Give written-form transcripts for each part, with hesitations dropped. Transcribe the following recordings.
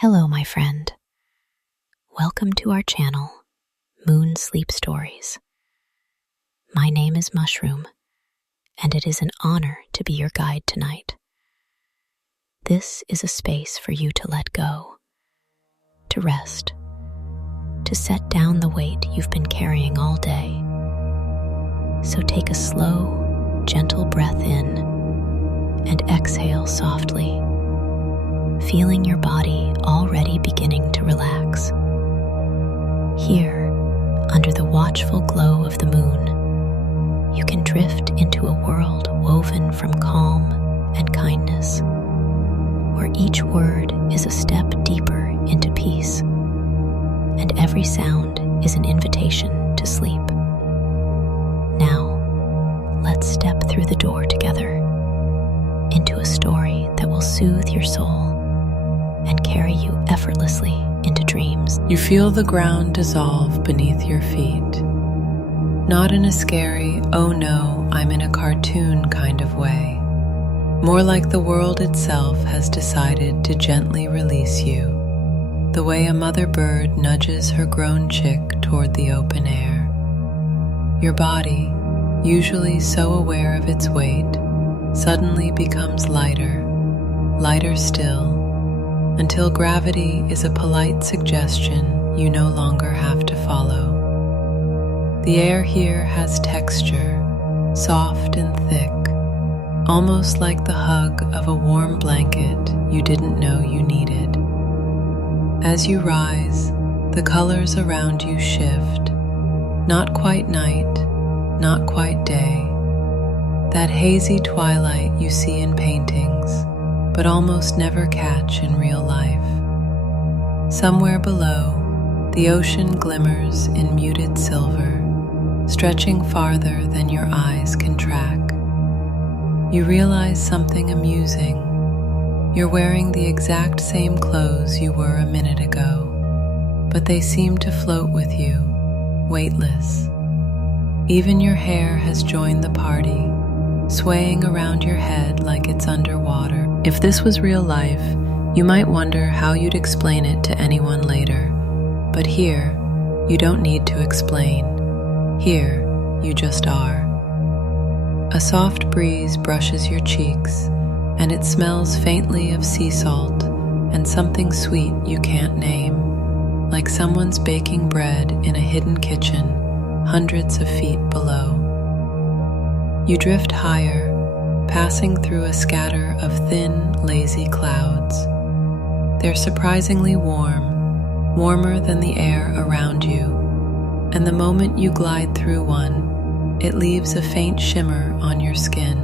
Hello, my friend. Welcome to our channel, Moon Sleep Stories. My name is Mushroom, and it is an honor to be your guide tonight. This is a space for you to let go, to rest, to set down the weight you've been carrying all day. So take a slow, gentle breath in and exhale softly, feeling your body already beginning to relax. Here, under the watchful glow of the moon, you can drift into a world woven from calm and kindness, where each word is a step deeper into peace, and every sound is an invitation to sleep. Now, let's step through the door together into a story that will soothe your soul and carry you effortlessly into dreams. You feel the ground dissolve beneath your feet, not in a scary, oh no, I'm in a cartoon kind of way, more like the world itself has decided to gently release you, the way a mother bird nudges her grown chick toward the open air. Your body, usually so aware of its weight, suddenly becomes lighter, lighter still, until gravity is a polite suggestion you no longer have to follow. The air here has texture, soft and thick, almost like the hug of a warm blanket you didn't know you needed. As you rise, the colors around you shift, not quite night, not quite day, that hazy twilight you see in paintings, but almost never catch in real life. Somewhere below, the ocean glimmers in muted silver, stretching farther than your eyes can track. You realize something amusing. You're wearing the exact same clothes you were a minute ago, but they seem to float with you, weightless. Even your hair has joined the party, swaying around your head like it's underwater. If this was real life, you might wonder how you'd explain it to anyone later. But here, you don't need to explain. Here, you just are. A soft breeze brushes your cheeks, and it smells faintly of sea salt and something sweet you can't name, like someone's baking bread in a hidden kitchen hundreds of feet below. You drift higher, passing through a scatter of thin, lazy clouds. They're surprisingly warm, warmer than the air around you, and the moment you glide through one, it leaves a faint shimmer on your skin.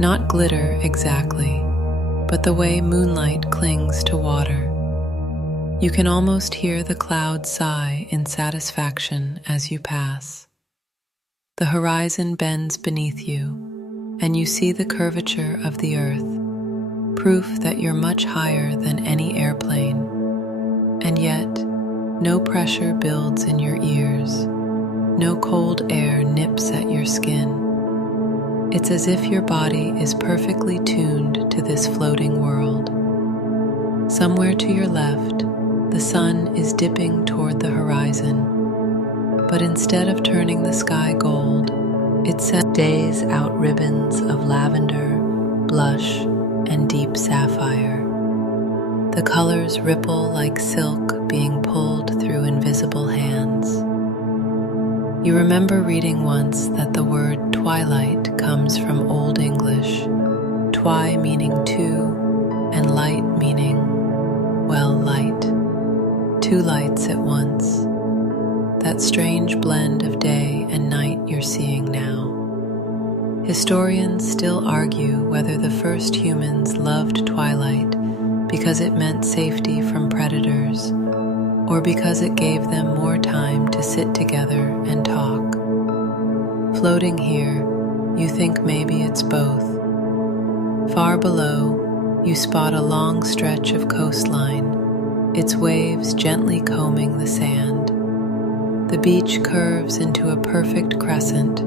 Not glitter exactly, but the way moonlight clings to water. You can almost hear the clouds sigh in satisfaction as you pass. The horizon bends beneath you, and you see the curvature of the earth, proof that you're much higher than any airplane. And yet, no pressure builds in your ears, no cold air nips at your skin. It's as if your body is perfectly tuned to this floating world. Somewhere to your left, the sun is dipping toward the horizon, but instead of turning the sky gold, it days out ribbons of lavender, blush, and deep sapphire. The colors ripple like silk being pulled through invisible hands. You remember reading once that the word twilight comes from Old English, twi meaning two, and light meaning, well, light. Two lights at once. That strange blend of day and night you're seeing now. Historians still argue whether the first humans loved twilight because it meant safety from predators, or because it gave them more time to sit together and talk. Floating here, you think maybe it's both. Far below, you spot a long stretch of coastline, its waves gently combing the sand. The beach curves into a perfect crescent,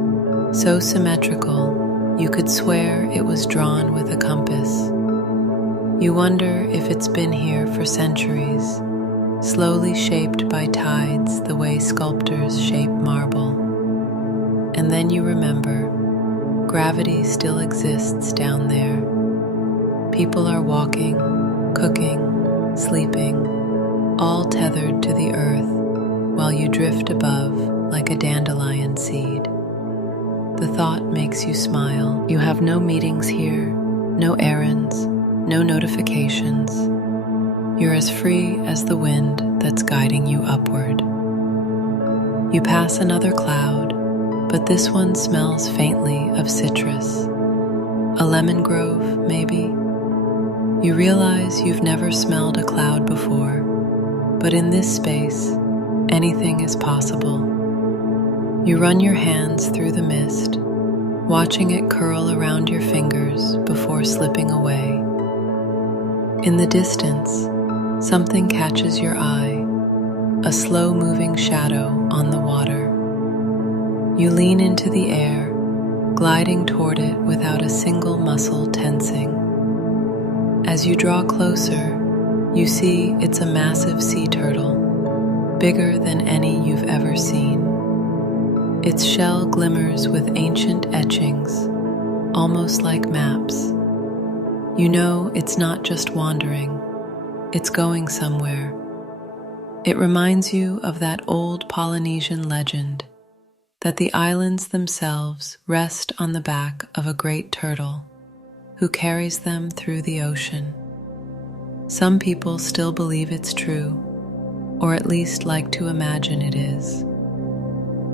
so symmetrical you could swear it was drawn with a compass. You wonder if it's been here for centuries, slowly shaped by tides the way sculptors shape marble. And then you remember, gravity still exists down there. People are walking, cooking, sleeping, all tethered to the earth, while you drift above like a dandelion seed. The thought makes you smile. You have no meetings here, no errands, no notifications. You're as free as the wind that's guiding you upward. You pass another cloud, but this one smells faintly of citrus. A lemon grove, maybe? You realize you've never smelled a cloud before, but in this space, anything is possible. You run your hands through the mist, watching it curl around your fingers before slipping away. In the distance, something catches your eye, a slow-moving shadow on the water. You lean into the air, gliding toward it without a single muscle tensing. As you draw closer, you see it's a massive sea turtle, bigger than any you've ever seen. Its shell glimmers with ancient etchings, almost like maps. You know it's not just wandering, it's going somewhere. It reminds you of that old Polynesian legend that the islands themselves rest on the back of a great turtle who carries them through the ocean. Some people still believe it's true, or at least like to imagine it is.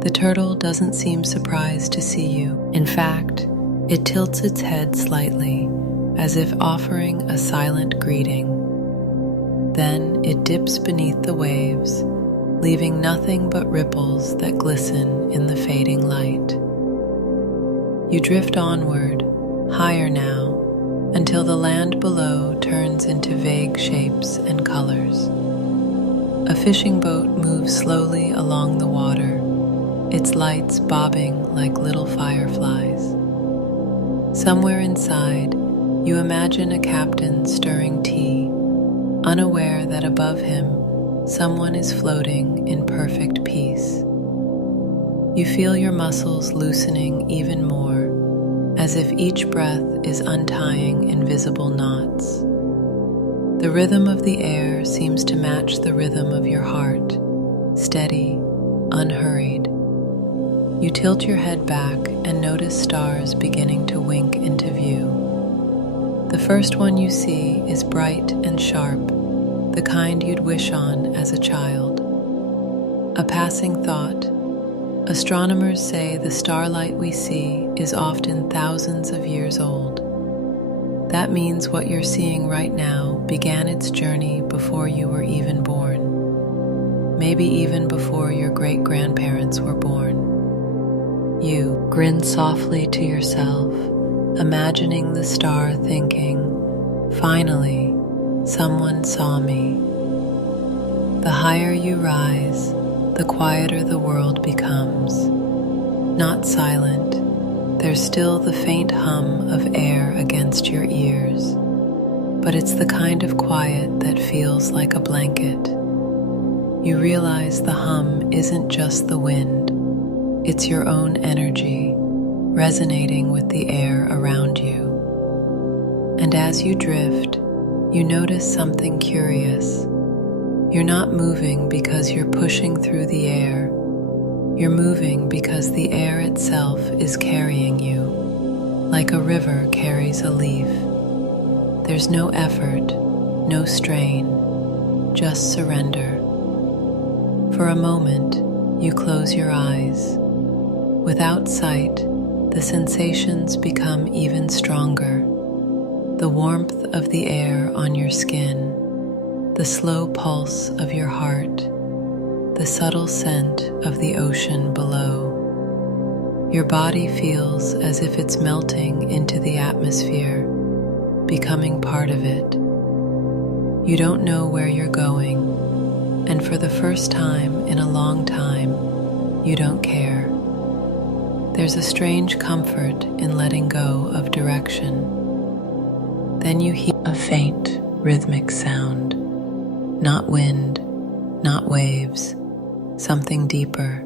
The turtle doesn't seem surprised to see you. In fact, it tilts its head slightly, as if offering a silent greeting. Then it dips beneath the waves, leaving nothing but ripples that glisten in the fading light. You drift onward, higher now, until the land below turns into vague shapes and colors. A fishing boat moves slowly along the water, its lights bobbing like little fireflies. Somewhere inside, you imagine a captain stirring tea, unaware that above him, someone is floating in perfect peace. You feel your muscles loosening even more, as if each breath is untying invisible knots. The rhythm of the air seems to match the rhythm of your heart, steady, unhurried. You tilt your head back and notice stars beginning to wink into view. The first one you see is bright and sharp, the kind you'd wish on as a child. A passing thought. Astronomers say the starlight we see is often thousands of years old. That means what you're seeing right now began its journey before you were even born. Maybe even before your great-grandparents were born. You grin softly to yourself, imagining the star thinking, "Finally, someone saw me." The higher you rise, the quieter the world becomes. Not silent, there's still the faint hum of air against your ears, but it's the kind of quiet that feels like a blanket. You realize the hum isn't just the wind, it's your own energy, resonating with the air around you. And as you drift, you notice something curious. You're not moving because you're pushing through the air. You're moving because the air itself is carrying you, like a river carries a leaf. There's no effort, no strain, just surrender. For a moment, you close your eyes. Without sight, the sensations become even stronger. The warmth of the air on your skin, the slow pulse of your heart, the subtle scent of the ocean below. Your body feels as if it's melting into the atmosphere, becoming part of it. You don't know where you're going, and for the first time in a long time, you don't care. There's a strange comfort in letting go of direction. Then you hear a faint, rhythmic sound. Not wind, not waves, something deeper.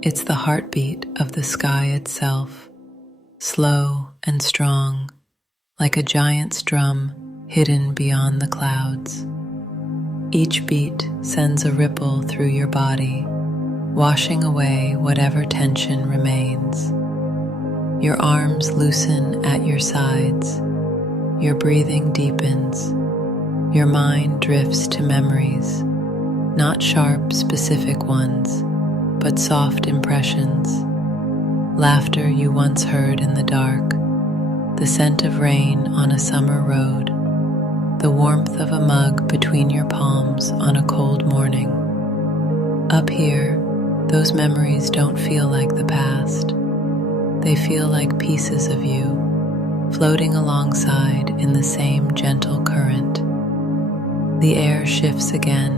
It's the heartbeat of the sky itself, slow and strong, like a giant's drum hidden beyond the clouds. Each beat sends a ripple through your body, washing away whatever tension remains. Your arms loosen at your sides, your breathing deepens, your mind drifts to memories, not sharp, specific ones, but soft impressions. Laughter you once heard in the dark, the scent of rain on a summer road, the warmth of a mug between your palms on a cold morning. Up here, those memories don't feel like the past. They feel like pieces of you, floating alongside in the same gentle current. The air shifts again,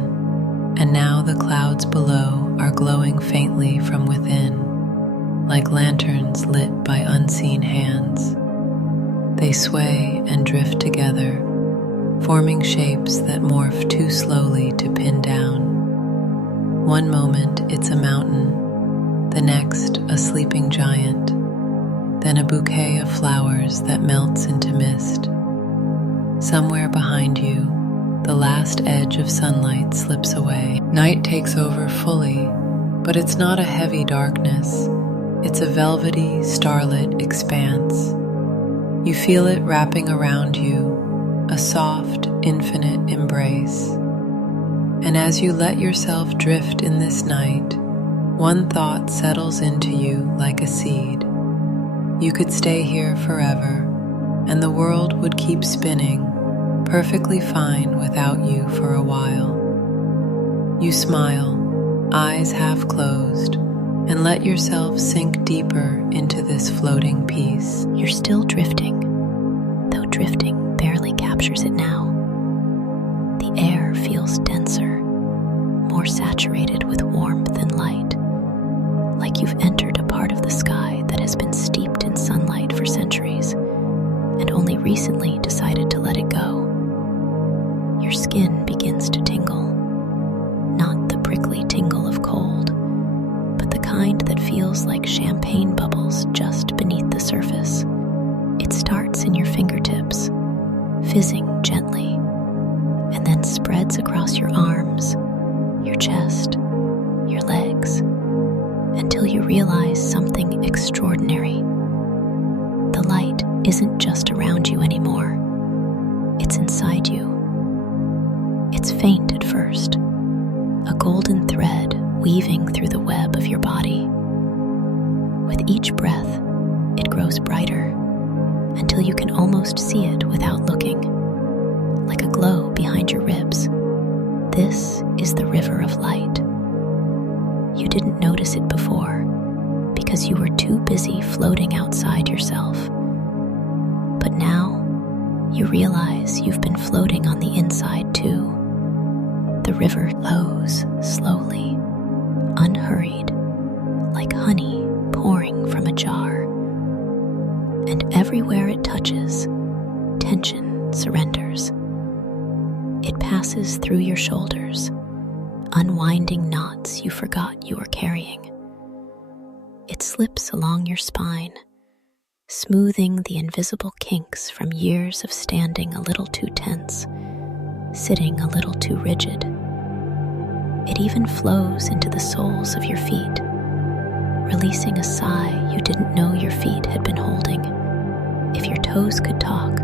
and now the clouds below are glowing faintly from within, like lanterns lit by unseen hands. They sway and drift together, forming shapes that morph too slowly to pin down. One moment it's a mountain, the next a sleeping giant, then a bouquet of flowers that melts into mist. Somewhere behind you, the last edge of sunlight slips away. Night takes over fully, but it's not a heavy darkness. It's a velvety, starlit expanse. You feel it wrapping around you, a soft, infinite embrace. And as you let yourself drift in this night, one thought settles into you like a seed. You could stay here forever, and the world would keep spinning, perfectly fine without you for a while. You smile, eyes half closed, and let yourself sink deeper into this floating peace. You're still drifting, though drifting barely captures it now. The air feels denser, more saturated with warmth and light, like you've entered a part of the sky that has been steeped in sunlight for centuries and only recently decided to let it go. Your skin begins to tingle, not the prickly tingle of cold, but the kind that feels like champagne bubbles just beneath the surface. It starts in your fingertips, fizzing gently, and then spreads across your arms, your chest, your legs, until you realize something extraordinary. The light isn't just around you anymore. It's inside you. It's faint at first, a golden thread weaving through the web of your body. With each breath, it grows brighter until you can almost see it without looking, like a glow behind your ribs. This is the river of light. You didn't notice it before because you were too busy floating outside yourself. But now, you realize you've been floating on the inside too. The river flows slowly, unhurried, like honey pouring from a jar. And everywhere it touches, tension surrenders. It passes through your shoulders, unwinding knots you forgot you were carrying. It slips along your spine, smoothing the invisible kinks from years of standing a little too tense, sitting a little too rigid. It even flows into the soles of your feet, releasing a sigh you didn't know your feet had been holding. If your toes could talk,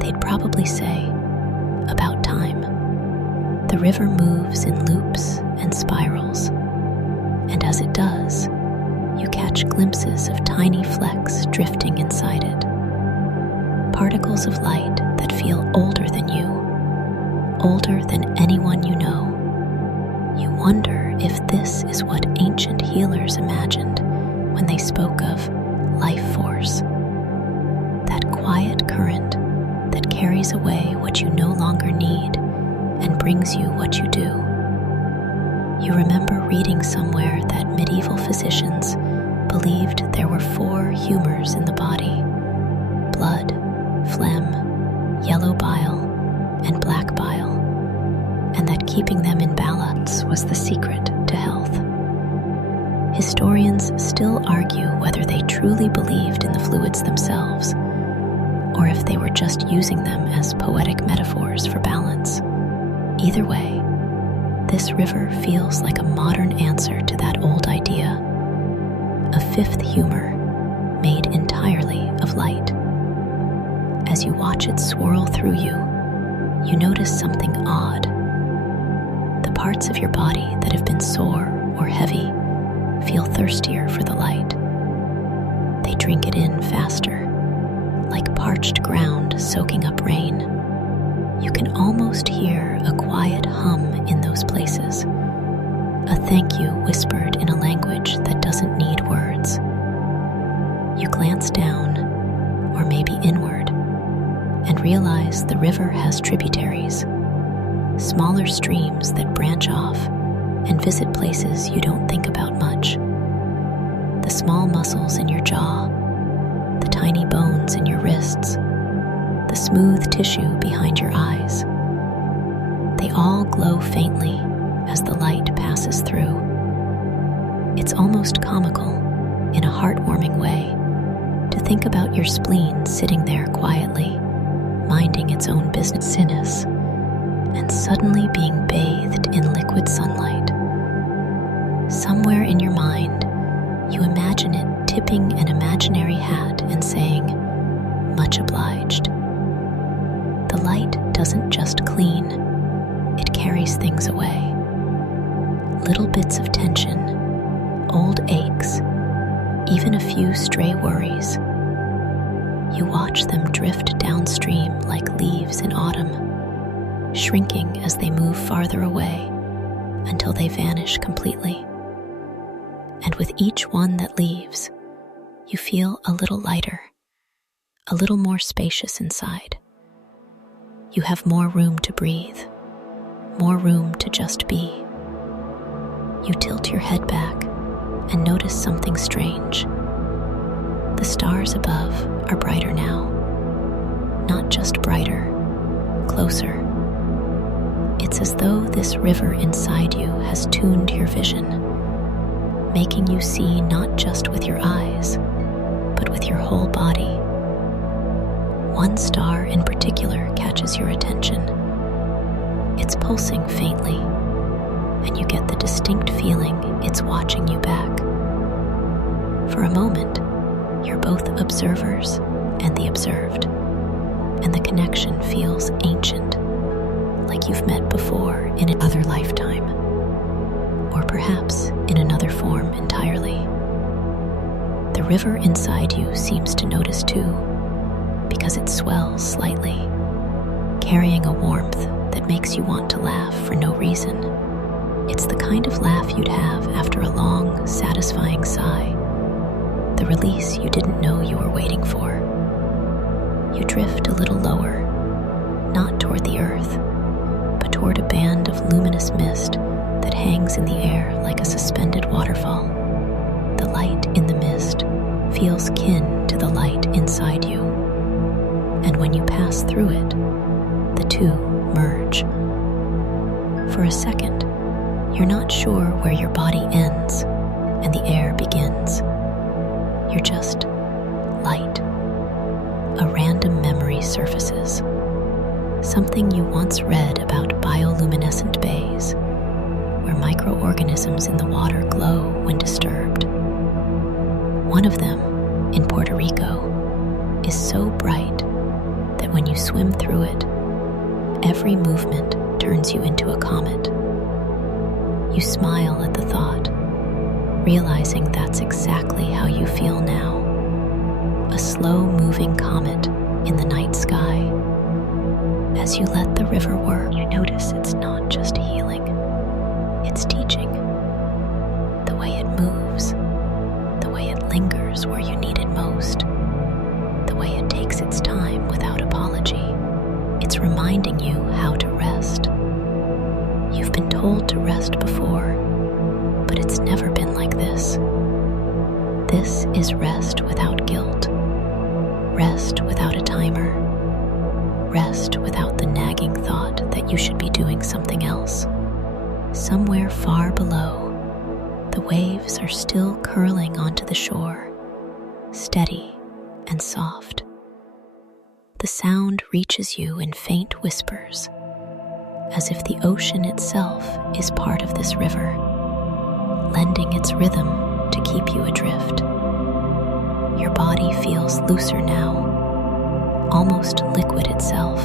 they'd probably say, "About time." The river moves in loops and spirals, and as it does, you catch glimpses of tiny flecks drifting inside it. Particles of light that feel older than you, older than anyone you know. You wonder if this is what ancient healers imagined when they spoke of life force, that quiet current that carries away what you no longer need and brings you what you do. You remember reading somewhere that medieval physicians believed there were 4 humors in the body: blood, phlegm, yellow bile and black bile, and that keeping them in balance was the secret to health. Historians still argue whether they truly believed in the fluids themselves, or if they were just using them as poetic metaphors for balance. Either way, this river feels like a modern answer to that old idea, a fifth humor made entirely of light. As you watch it swirl through you, you notice something odd. The parts of your body that have been sore or heavy feel thirstier for the light. They drink it in faster, like parched ground soaking up rain. You can almost hear a quiet hum in those places, a thank you whispered in a language that doesn't need words. You glance down, or maybe inward, and realize the river has tributaries, smaller streams that branch off and visit places you don't think about much. The small muscles in your jaw, the tiny bones in your wrists, the smooth tissue behind your eyes. They all glow faintly as the light passes through. It's almost comical, in a heartwarming way, to think about your spleen sitting there quietly, minding its own business, and suddenly being bathed in liquid sunlight. Somewhere in your mind, you imagine it tipping an imaginary hat and saying, "Much obliged." The light doesn't just clean, it carries things away. Little bits of tension, old aches, even a few stray worries. You watch them drift downstream like leaves in autumn, shrinking as they move farther away until they vanish completely. And with each one that leaves, you feel a little lighter, a little more spacious inside. You have more room to breathe, more room to just be. You tilt your head back and notice something strange. The stars above are brighter now. Not just brighter, closer. It's as though this river inside you has tuned your vision, making you see not just with your eyes, but with your whole body. One star in particular catches your attention. It's pulsing faintly, and you get the distinct feeling it's watching you back. For a moment, you're both observers and the observed, and the connection feels ancient, like you've met before in another lifetime, or perhaps in another form entirely. The river inside you seems to notice too, because it swells slightly, carrying a warmth that makes you want to laugh for no reason. It's the kind of laugh you'd have after a long, satisfying sigh, the release you didn't know you were waiting for. You drift a little lower, not toward the earth, but toward a band of luminous mist that hangs in the air like a suspended waterfall. The light in the mist feels kin to the light inside you, and when you pass through it, the two merge. For a second, you're not sure where your body ends and the air begins. You're just light. A random memory surfaces. Something you once read about bioluminescent bays, where microorganisms in the water glow when disturbed. One of them, in Puerto Rico, is so bright that when you swim through it, every movement turns you into a comet. You smile at the thought, realizing that's exactly how you feel now. A slow-moving comet in the night sky. As you let the river work, you notice it's not just healing, it's teaching. The way it moves, the way it lingers where you need it most, the way it takes its time without apology. It's reminding you how to rest. You've been told to rest before, but it's never been like this. This is rest without guilt, rest without a timer, Rest without the nagging thought that you should be doing something else. Somewhere far below, the waves are still curling onto the shore, steady and soft. The sound reaches you in faint whispers, as if the ocean itself is part of this river, lending its rhythm to keep you adrift. Your body feels looser now, almost liquid itself,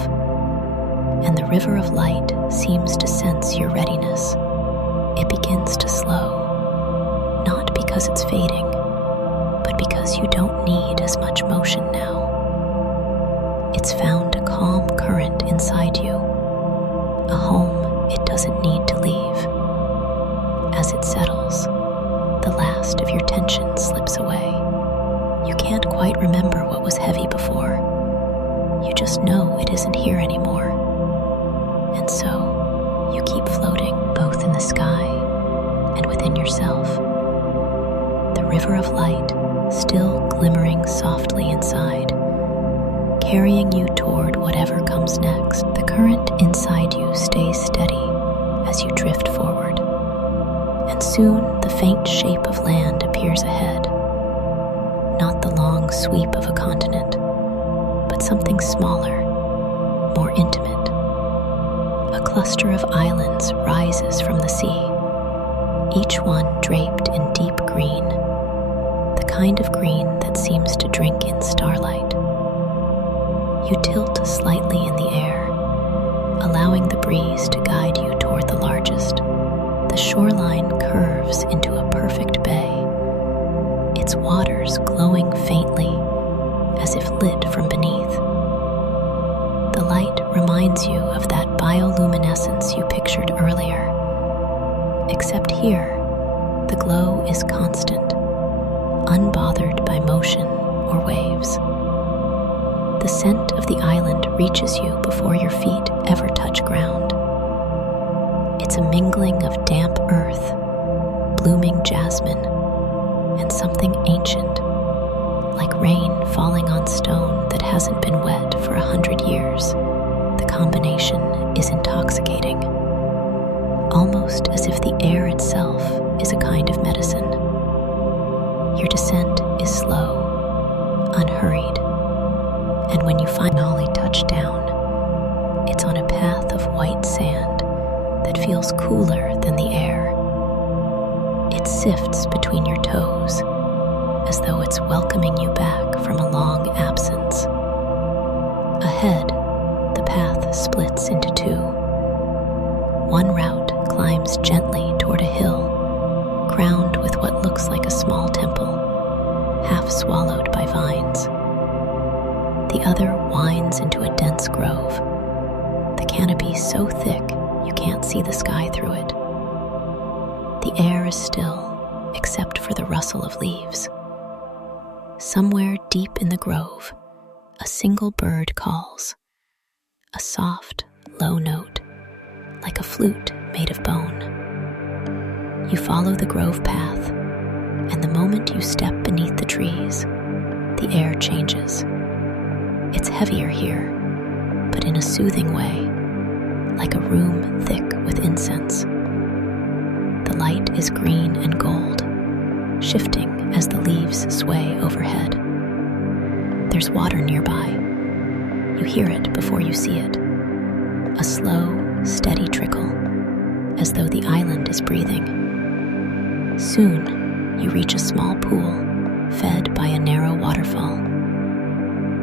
and the river of light seems to sense your readiness. It begins to slow, not because it's fading, but because you don't need as much motion now. It's found a calm current inside you, a home it doesn't need to leave. As it settles, the last of your tension slips away. You can't quite remember what was heavy before. You just know it isn't here anymore. And so, you keep floating, both in the sky and within yourself. The river of light still glimmering softly inside, carrying you toward whatever comes next. The current inside you stays steady as you drift forward, and soon the faint shape of land appears ahead. Not the long sweep of a continent, but something smaller, more intimate. A cluster of islands rises from the sea, each one draped in deep green, the kind of green that seems to drink in starlight. You tilt slightly in the air, allowing the breeze to guide you toward the largest. The shoreline curves into a perfect bay, its waters glowing faintly, as if lit from beneath. The light reminds you of that bioluminescence you pictured earlier, except here, the glow is constant, unbothered by motion or waves. The scent of the island reaches you before your feet ever touch ground. It's a mingling of damp earth, blooming jasmine, and something ancient, like rain falling on stone that hasn't been wet for 100 years. The combination is intoxicating, almost as if the air itself is a kind of medicine. Your descent is slow, unhurried, and when you finally touch down, it's on a path of white sand that feels cooler than the air. It sifts between your toes, as though it's welcoming you back from a long absence. Ahead, the path splits into two. One route climbs gently toward a hill, crowned with what looks like a small temple, half swallowed by vines. The other winds into a dense grove, the canopy so thick you can't see the sky through it. The air is still, except for the rustle of leaves. Somewhere deep in the grove, a single bird calls, a soft, low note, like a flute made of bone. You follow the grove path, and the moment you step beneath the trees, the air changes. It's heavier here, but in a soothing way, like a room thick with incense. The light is green and gold, shifting as the leaves sway overhead. There's water nearby. You hear it before you see it. A slow, steady trickle, as though the island is breathing. Soon, you reach a small pool, fed by a narrow waterfall.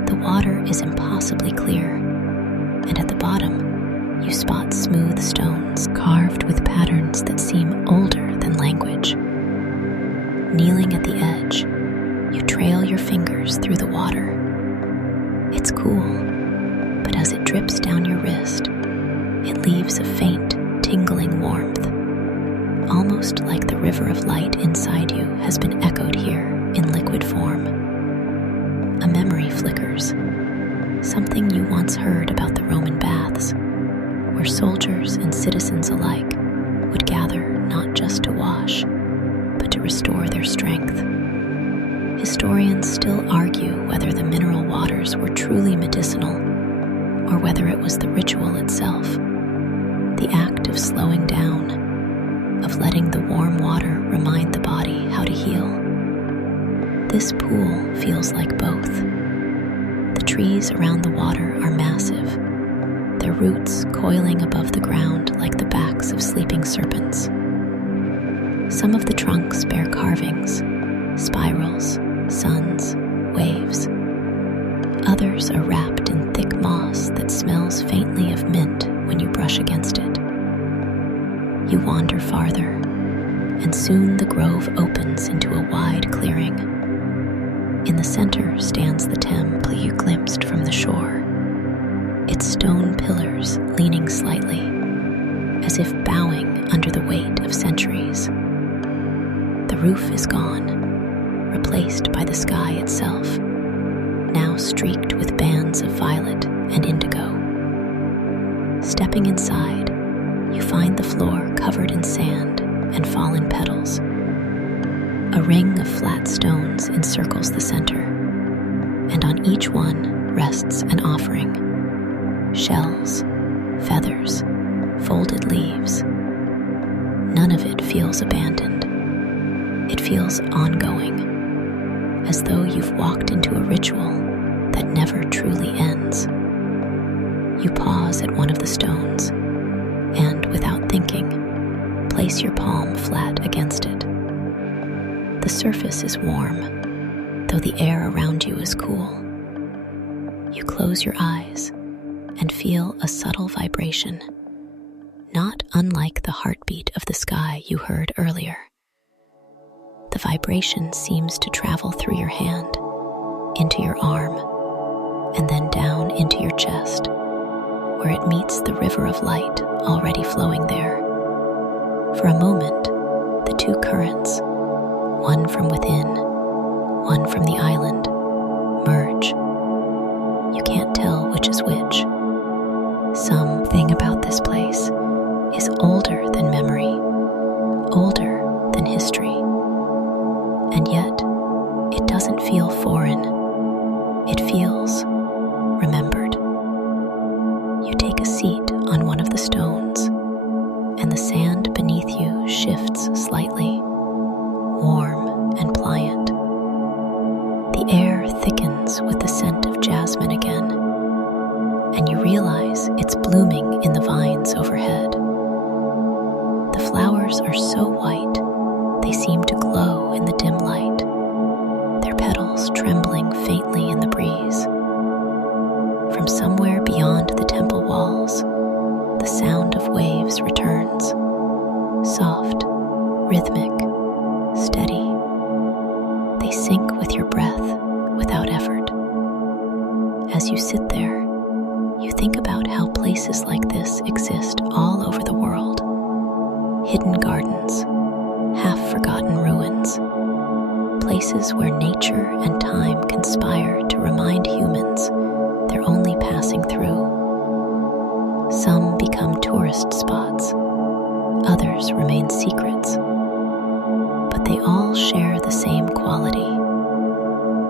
The water is impossibly clear, and at the bottom, you spot smooth stones carved with patterns that seem older than language. Kneeling at the edge, you trail your fingers through the water. It's cool, but as it drips down your wrist, it leaves a faint, tingling warmth, almost like the river of light inside you has been echoed here in liquid form. A memory flickers, something you once heard about the Roman baths, where soldiers and citizens alike would gather not just to wash, but to restore their strength. Historians still argue whether the mineral waters were truly medicinal or whether it was the ritual itself, the act of slowing down, of letting the warm water remind the body how to heal. This pool feels like both. The trees around the water are massive, their roots coiling above the ground like the backs of sleeping serpents. Some of the trunks bear carvings, spirals, suns, waves. Others are wrapped in thick moss that smells faintly of mint when you brush against it. You wander farther, and soon the grove opens into a wide clearing. In the center stands the temple you glimpsed from the shore, its stone pillars leaning slightly, as if bowing under the weight of centuries. The roof is gone, replaced by the sky itself, now streaked with bands of violet and indigo. Stepping inside, you find the floor covered in sand and fallen petals. A ring of flat stones encircles the center, and on each one rests an offering: shells, feathers, folded leaves. None of it feels abandoned. It feels ongoing, as though you've walked into a ritual that never truly ends. You pause at one of the stones, and without thinking, place your palm flat against it. The surface is warm, though the air around you is cool. You close your eyes and feel a subtle vibration, not unlike the heartbeat of the sky you heard earlier. The vibration seems to travel through your hand, into your arm, and then down into your chest, where it meets the river of light already flowing there. For a moment, the two currents, one from within, one from the island, merge. You can't tell which is which. Something about this place is older than memory, older than history. And yet, it doesn't feel foreign. It feels remembered. You take a seat on one of the stones, and the sand beneath you shifts slightly, warm and pliant. The air thickens with the scent of jasmine again, and you realize it's blooming in the vines overhead. The flowers are so white, they seem to glow in the dim light, their petals trembling faintly in the breeze. From somewhere beyond the temple walls, the sound of waves returns, soft, rhythmic, steady. They sync with your breath without effort. As you sit there, you think about how places like this exist all over the world. Hidden gardens, half-forgotten ruins, places where nature and time conspire to remind humans they're only passing through. Some become tourist spots, others remain secrets, but they all share the same quality.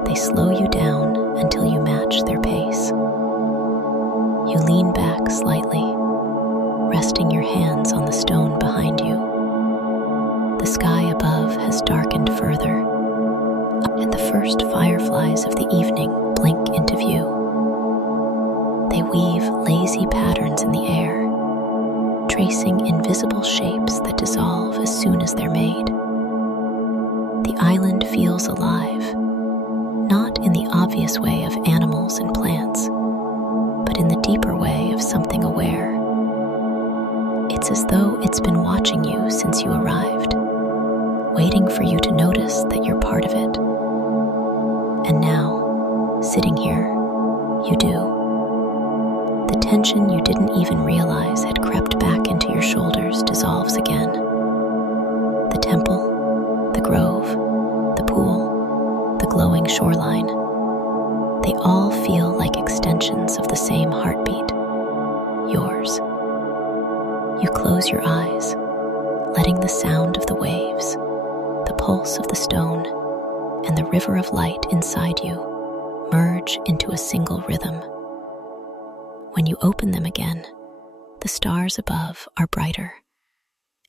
They slow you down until you match their pace. You lean back slightly, resting your hands on the stone behind you. The sky above has darkened further, and the first fireflies of the evening blink into view. They weave lazy patterns in the air, tracing invisible shapes that dissolve as soon as they're made. The island feels alive, not in the obvious way of animals and plants, but in the deeper way of something aware. It's as though it's been watching you since you arrived, waiting for you to notice that you're part of it. And now, sitting here, you do. The tension you didn't even realize had crept back into your shoulders dissolves again. The temple, the grove, the pool, the glowing shoreline, they all feel like extensions of the same heartbeat, yours. You close your eyes, letting the sound of the waves, the pulse of the stone, and the river of light inside you merge into a single rhythm. When you open them again, the stars above are brighter,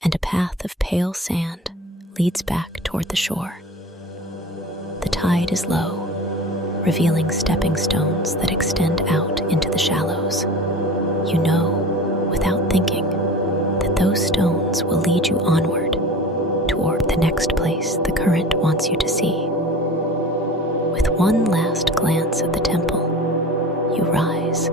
and a path of pale sand leads back toward the shore. The tide is low, revealing stepping stones that extend out into the shallows. You know, without thinking, that those stones will lead you onward toward the next place the current wants you to see. With one last glance at the temple, you rise,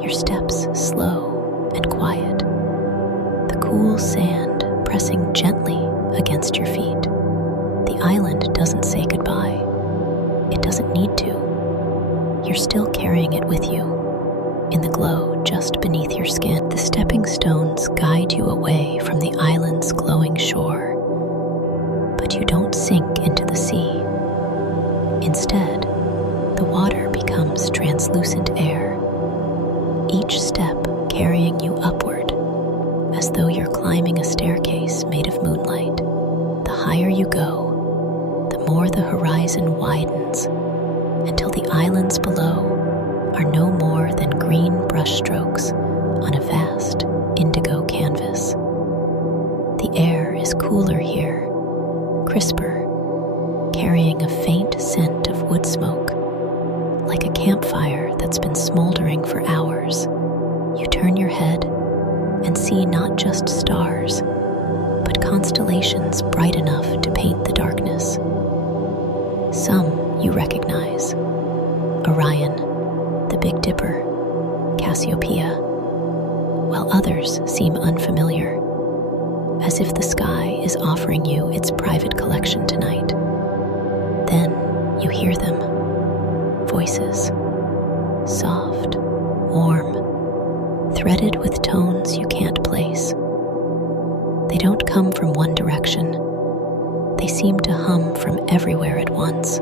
your steps slow and quiet, the cool sand pressing gently against your feet. The island doesn't say goodbye. It doesn't need to. You're still carrying it with you, in the glow just beneath your skin. The stepping stones guide you away from the island's glowing shore, but you don't sink into the sea. Instead, the water becomes translucent air, each step carrying you upward, as though you're climbing a staircase made of moonlight. The higher you go, the more the horizon widens, until the islands below are no more than green brushstrokes on a vast indigo canvas. The air is cooler here, crisper, carrying a faint scent of wood smoke, like a campfire that's been smoldering for hours. You turn your head and see not just stars, but constellations bright enough to paint the darkness. Some you recognize: Orion, the Big Dipper, Cassiopeia, while others seem unfamiliar, as if the sky is offering you its private collection tonight. Then you hear them, voices, soft, warm, threaded with tones you can't place. They don't come from one direction. They seem to hum from everywhere at once,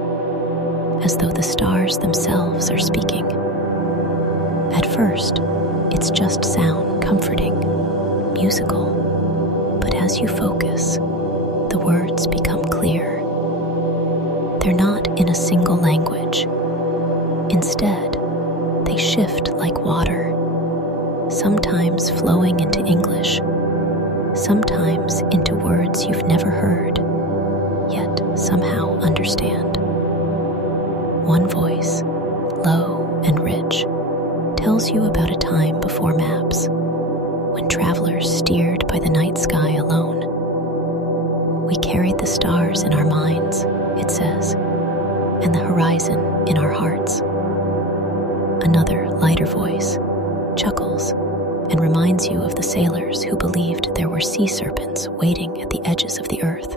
as though the stars themselves are speaking. At first, it's just sound, comforting, musical, but as you focus, the words become clear. They're not in a single language. Instead, they shift like water, sometimes flowing into English, sometimes into words you've never heard, yet somehow understand. One voice, low and rich, tells you about a time before maps, when travelers steered by the night sky alone. We carried the stars in our minds, it says, and the horizon in our hearts. Another, lighter voice chuckles and reminds you of the sailors who believed there were sea serpents waiting at the edges of the earth,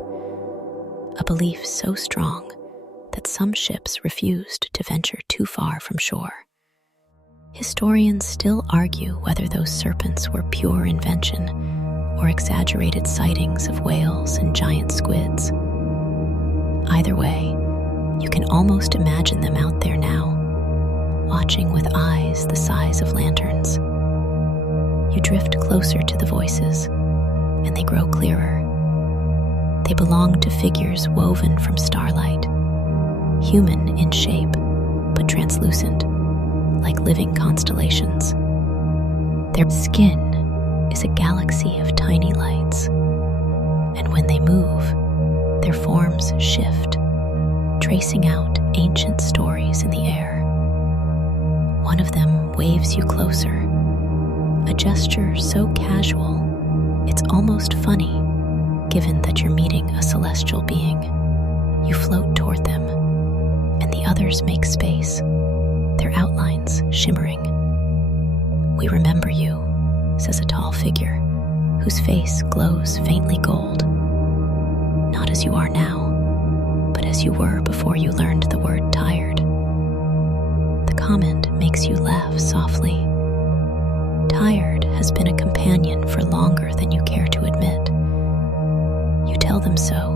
a belief so strong that some ships refused to venture too far from shore. Historians still argue whether those serpents were pure invention or exaggerated sightings of whales and giant squids. Either way, you can almost imagine them out there now, watching with eyes the size of lanterns. You drift closer to the voices, and they grow clearer. They belong to figures woven from starlight, human in shape, but translucent, like living constellations. Their skin is a galaxy of tiny lights, and when they move, their forms shift, tracing out ancient stories in the air. One of them waves you closer, a gesture so casual, it's almost funny, given that you're meeting a celestial being. You float toward them, and the others make space, their outlines shimmering. "We remember you," says a tall figure, whose face glows faintly gold. Not as you are now, but as you were before you learned the word tired. The comment makes you laugh softly. Tired has been a companion for longer than you care to admit. You tell them so,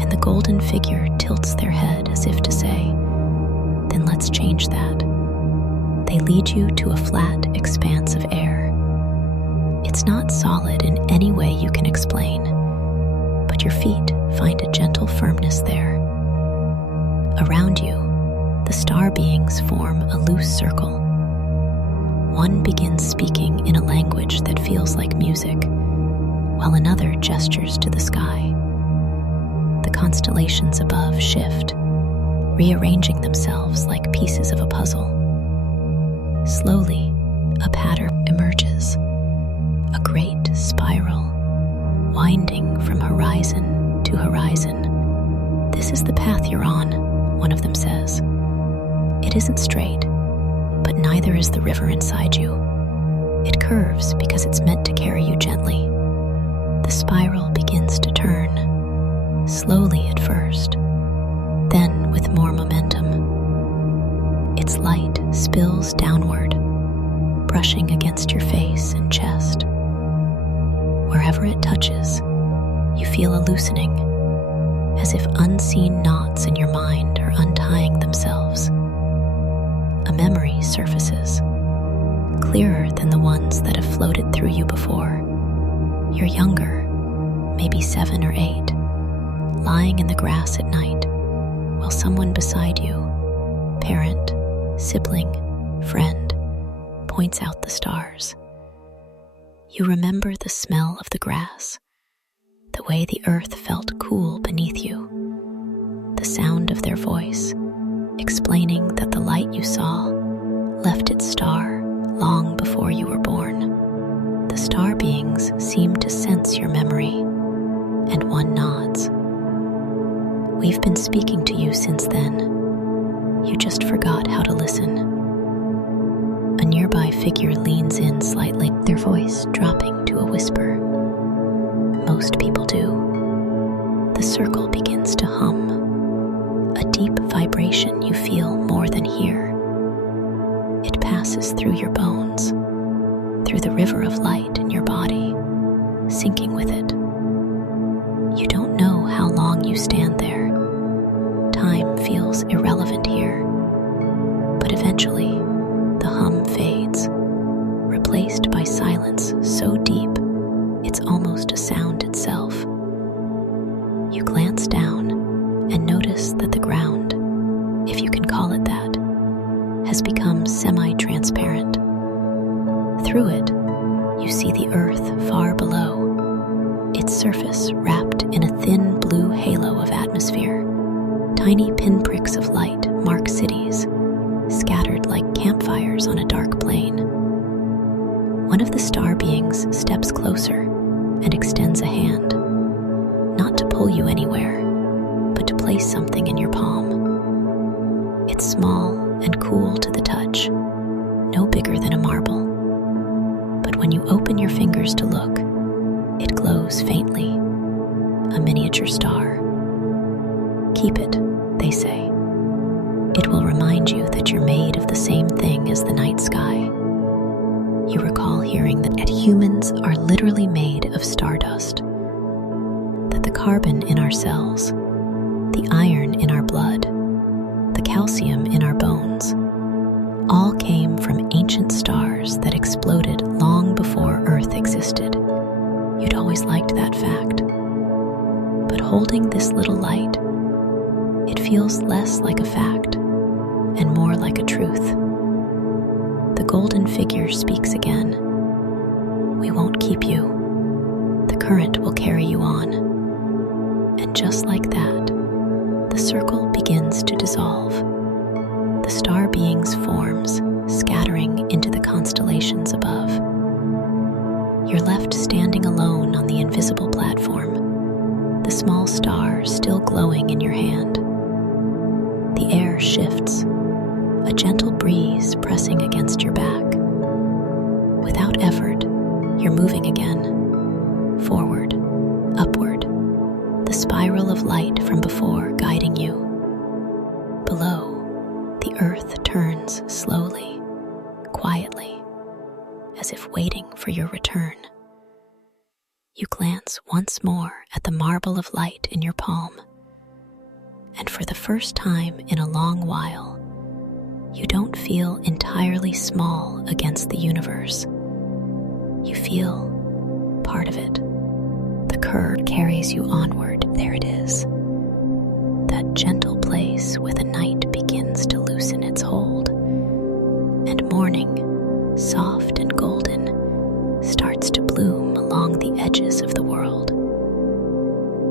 and the golden figure tilts their head as if to say, "Then let's change that." They lead you to a flat expanse of air. It's not solid in any way you can explain, but your feet find a gentle firmness there. Around you, the star beings form a loose circle. One begins speaking in a language that feels like music, while another gestures to the sky. The constellations above shift, rearranging themselves like pieces of a puzzle. Slowly, a pattern emerges, a great spiral, winding from horizon to horizon. "This is the path you're on," one of them says. "It isn't straight, but neither is the river inside you. It curves because it's meant to carry you gently." The spiral begins to turn, slowly at first, then with more momentum. Its light spills downward, brushing against your face and chest. Wherever it touches, you feel a loosening, as if unseen knots in your mind are untying themselves. A memory surfaces, clearer than the ones that have floated through you before. You're younger, maybe 7 or 8, lying in the grass at night, while someone beside you, parent, sibling, friend, points out the stars. You remember the smell of the grass, the way the earth felt cool beneath you, the sound of their voice, explaining that the light you saw left its star long before you were born. The star beings seem to sense your memory, and one nods. "We've been speaking to you since then. You just forgot how to listen." A nearby figure leans in slightly, their voice dropping to a whisper. Most people do. The circle begins to hum, a deep vibration you feel more than hear. It passes through your bones, through the river of light in your body, sinking with it. You don't know how long you stand there. Time feels irrelevant here, but eventually the hum fades, replaced by silence so deep it's almost a sound itself. You glance down and notice that the ground, if you can call it that, has become semi-transparent. Through it, you see the earth far below, its surface wrapped in a thin blue halo of atmosphere. Tiny pinpricks of light mark cities, scattered like campfires on a dark plain. One of the star beings steps closer and extends a hand, not to pull you anywhere, but to place something in your palm. It's small and cool to the touch, no bigger than a marble. But when you open your fingers to look, it glows faintly, a miniature star. "Keep it," they say. "It will remind you that you're made of the same thing as the night sky." You recall hearing that humans are literally made of stardust, that the carbon in our cells, the iron in our blood, the calcium in our bones, all came from ancient stars that exploded long before Earth existed. You'd always liked that fact. But holding this little light, it feels less like a fact and more like a truth. The golden figure speaks again. "We won't keep you. The current will carry you on." And just like that, the circle begins to dissolve. The star beings forms, scattering into the constellations above. You're left standing alone on the invisible platform, the small star still glowing in your hand. The air shifts, a gentle breeze pressing against your back. Without effort, you're moving again, forward, upward, the spiral of light from before guiding you. Below, the earth turns slowly, quietly, as if waiting for your return. You glance once more at the marble of light in your palm, and for the first time in a long while, you don't feel entirely small against the universe. You feel part of it. The curve carries you onward. There it is. That gentle place where the night begins to loosen its hold, and morning soft and golden, starts to bloom along the edges of the world.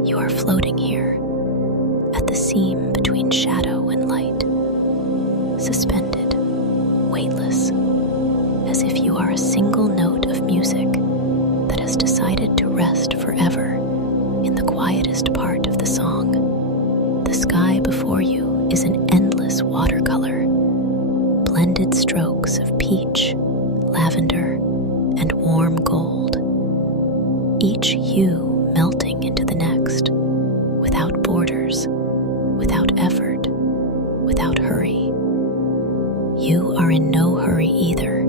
You are floating here, at the seam between shadow and light, suspended, weightless, as if you are a single note of music that has decided to rest forever in the quietest part of the song. The sky before you is an endless watercolor, blended strokes of peach, lavender, and warm gold, each hue melting into the next, without borders, without effort, without hurry. You are in no hurry either.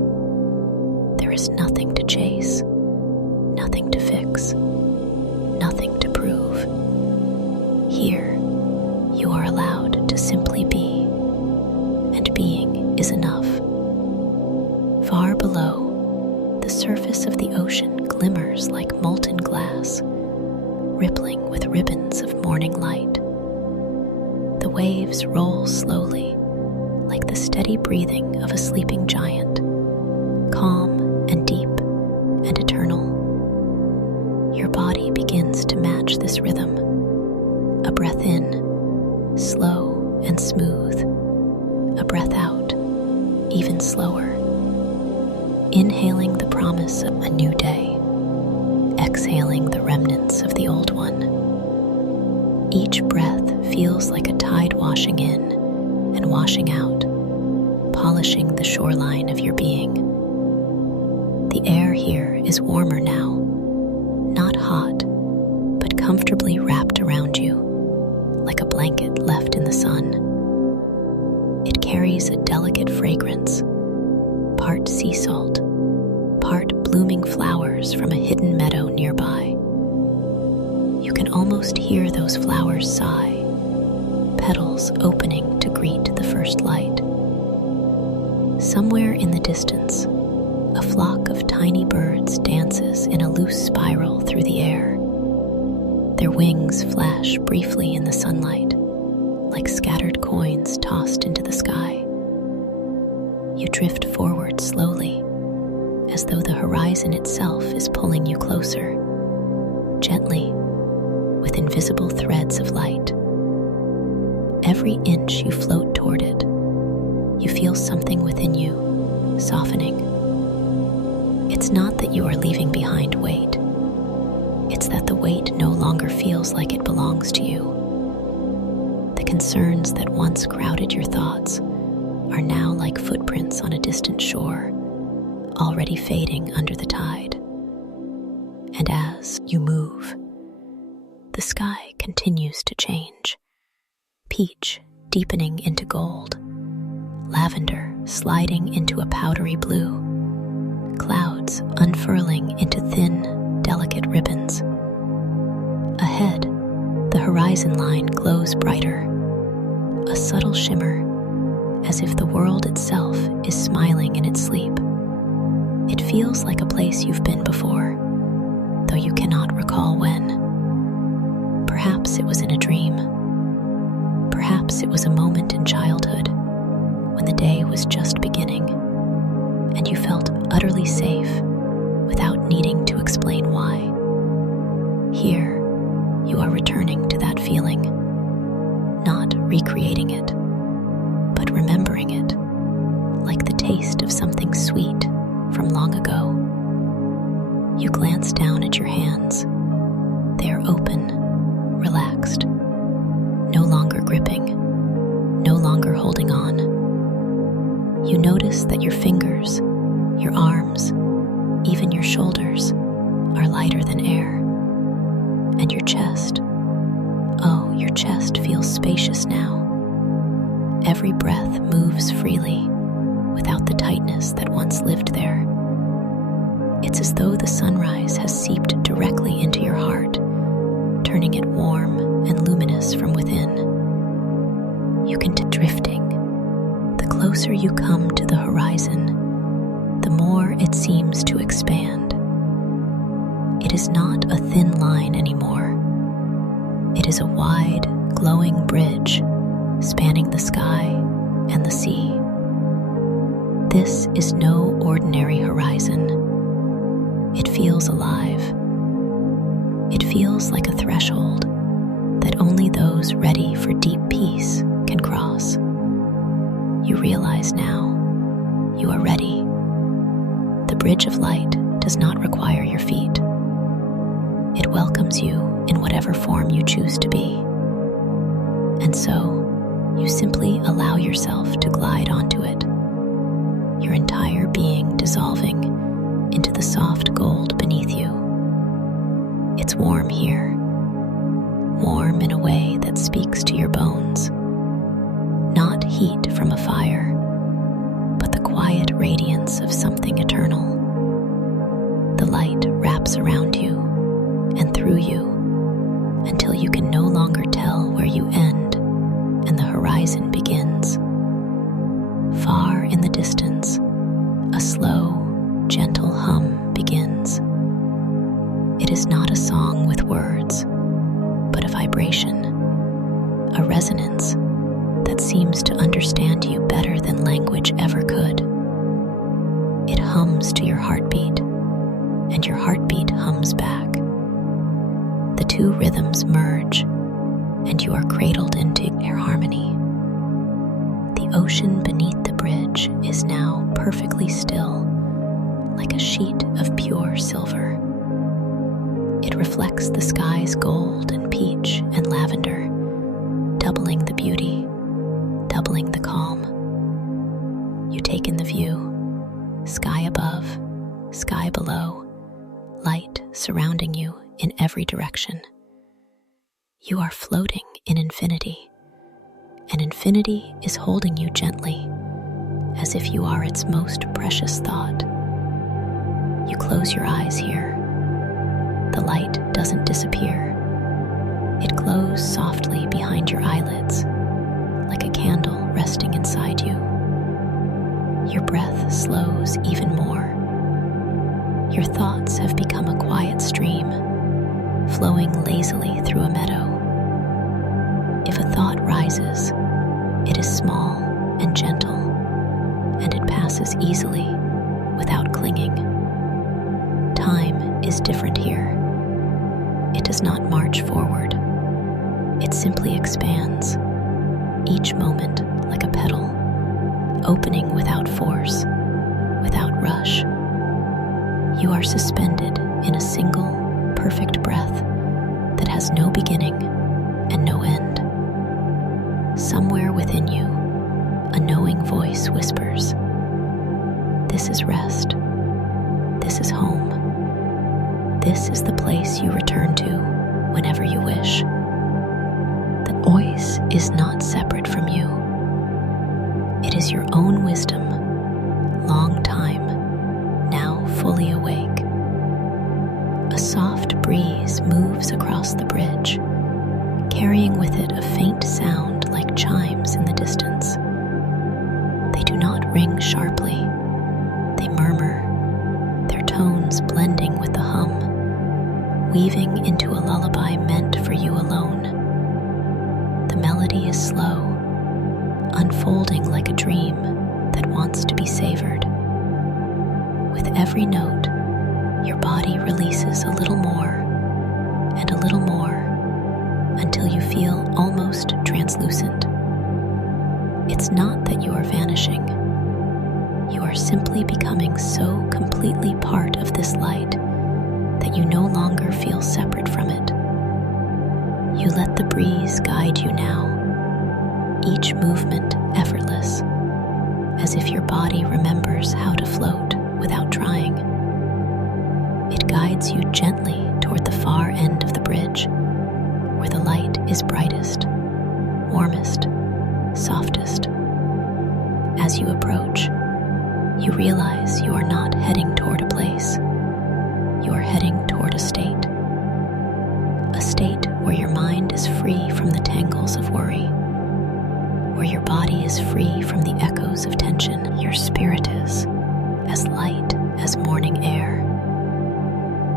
There is nothing to chase, nothing to fix, nothing to prove. Here, you are allowed to simply be, and being is enough. Far below, the surface of the ocean glimmers like molten glass, rippling with ribbons of morning light. The waves roll slowly, like the steady breathing of a sleeping giant, calm and deep and eternal. Your body begins to match this rhythm. A breath in, slow and smooth. A breath out, even slower. Inhaling the promise of a new day, exhaling the remnants of the old one. Each breath feels like a tide washing in and washing out, polishing the shoreline of your being. The air here is warmer now, not hot, but comfortably wrapped around you, like a blanket left in the sun. It carries a delicate fragrance, part sea salt, part blooming flowers from a hidden meadow nearby. You can almost hear those flowers sigh, petals opening to greet the first light. Somewhere in the distance, a flock of tiny birds dances in a loose spiral through the air. Their wings flash briefly in the sunlight, like scattered coins tossed into the sky. You drift forward slowly, as though the horizon itself is pulling you closer, gently, with invisible threads of light. Every inch you float toward it, you feel something within you softening. It's not that you are leaving behind weight. It's that the weight no longer feels like it belongs to you. The concerns that once crowded your thoughts are now like footprints on a distant shore, already fading under the tide. And as you move, the sky continues to change. Peach deepening into gold, lavender sliding into a powdery blue, clouds unfurling into thin, delicate ribbons. Ahead, the horizon line glows brighter, a subtle shimmer, as if the world itself is smiling in its sleep. It feels like a place you've been before, though you cannot recall when. Perhaps it was in a dream. Perhaps it was a moment in childhood, when the day was just beginning, and you felt utterly safe without needing to explain why. Here, you are returning to that feeling, not recreating it, but remembering it, like the taste of something sweet from long ago. You glance down at your hands. They are open, relaxed, no longer gripping, no longer holding on. You notice that your fingers, your arms, even your shoulders are lighter than air. And your chest, oh, your chest feels spacious now. Every breath moves freely, without the tightness that once lived there. It's as though the sunrise has seeped directly into your heart, turning it warm and luminous from within. You can drifting. The closer you come to the horizon, the more it seems to expand. It is not a thin line anymore. It is a wide, glowing bridge spanning the sky and the sea. This is no ordinary horizon. It feels alive. It feels like a threshold that only those ready for deep peace can cross. You realize now you are ready. The bridge of light does not require your feet. It welcomes you in whatever form you choose to be. And so, you simply allow yourself to glide onto it, your entire being dissolving into the soft gold beneath you. It's warm here, warm in a way that speaks to your bones. Not heat from a fire, but the quiet radiance of something eternal. The light wraps around you and through you until you can no longer tell where you end and the horizon begins. Far in the distance, a slow, gentle hum begins. It is not a song with words, but a vibration, a resonance that seems to understand you better than language ever could. It hums to your heartbeat, and your heartbeat hums back. The two rhythms merge, and you are cradled into their harmony. The ocean beneath the bridge is now perfectly still, like a sheet of pure silver. It reflects the sky's gold and peach and lavender, doubling the beauty, doubling the calm. You take in the view, sky above, sky below, light surrounding you in every direction. You are floating in infinity, and infinity is holding you gently, as if you are its most precious thought. You close your eyes here. The light doesn't disappear. It glows softly behind your eyelids, like a candle resting inside you. Your breath slows even more. Your thoughts have become a quiet stream, flowing lazily through a meadow. If a thought rises, it is small and gentle, and it passes easily without clinging. Time is different here. It does not march forward. It simply expands, each moment like a petal, opening without force, without rush. You are suspended in a single, perfect breath that has no beginning and no end. Somewhere within you, a knowing voice whispers, "This is rest. This is home. This is the place you return to whenever you wish." The voice is not separate from you. It is your own wisdom, long time, now fully awake. A soft breeze moves across the bridge, carrying with it a faint sound like chimes in the distance. They do not ring sharply. They murmur, their tones blending with the hum, weaving into a lullaby meant for you alone. The melody is slow, unfolding like a dream that wants to be savored. With every note, your body releases a little more and a little more until you feel almost translucent. It's not that you are vanishing. You are simply becoming so completely part of this light that you no longer feel separate from it. You let the breeze guide you now, each movement effortless, as if your body remembers how to float without trying. It guides you gently toward the far end of the bridge, where the light is brightest, warmest, softest. As you approach, you realize you are not heading toward a place. You are heading toward a state where your mind is free from the tangles of worry, where your body is free from the echoes of tension. Your spirit is as light as morning air.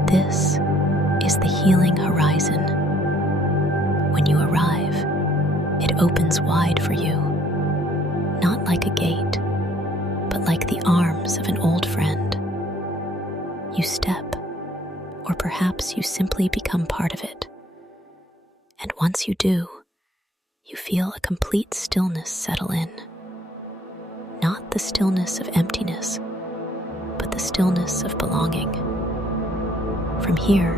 This is the healing horizon. When you arrive, it opens wide for you, not like a gate, but like the arms of an old friend. You step, or perhaps you simply become part of it. And once you do, you feel a complete stillness settle in. Not the stillness of emptiness, but the stillness of belonging. From here,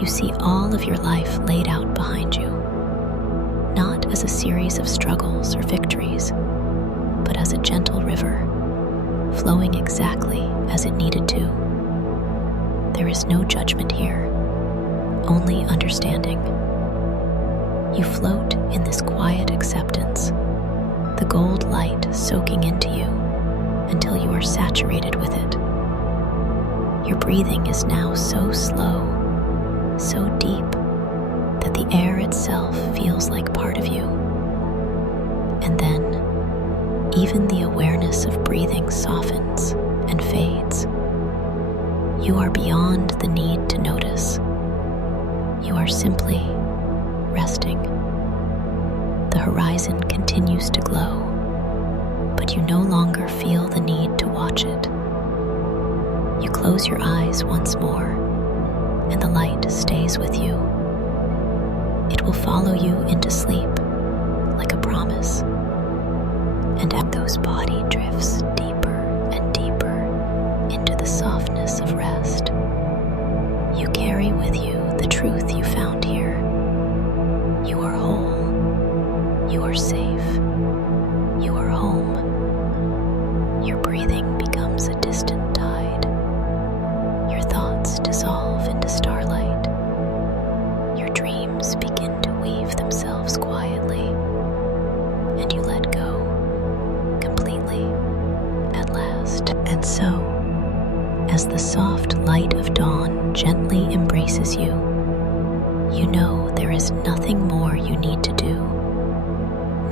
you see all of your life laid out behind you, not as a series of struggles or victories, but as a gentle river, flowing exactly as it needed to. There is no judgment here, only understanding. You float in this quiet acceptance, the gold light soaking into you until you are saturated with it. Your breathing is now so slow, so deep, that the air itself feels like part of you. And then, even the awareness of breathing softens and fades. You are beyond the need to notice. You are simply resting. The horizon continues to glow, but you no longer feel the need to watch it. You close your eyes once more, and the light stays with you. It will follow you into sleep, like a promise. And as those body drifts deeper and deeper into the softness of rest, you carry with you the truth you found here. You are whole. You are safe. You are home. Your breathing becomes a distant tide. Your thoughts dissolve into starlight. Your dreams begin to weave themselves quietly, and you let go completely at last. And so, as the soft light of dawn gently embraces you, you know there is nothing more you need to do,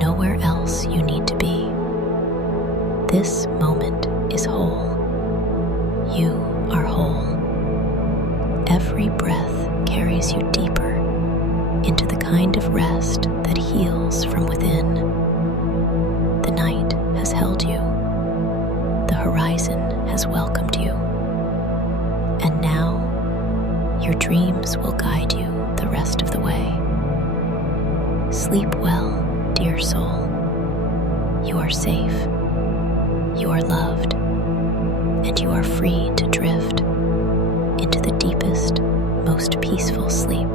nowhere else you need to be. This moment is whole. You are whole. Every breath carries you deeper into the kind of rest that heals from within. The night has held you. The horizon has welcomed you. And now, your dreams will guide you the rest of the way. Sleep well, dear soul. You are safe. You are loved. And you are free to drift into the deepest, most peaceful sleep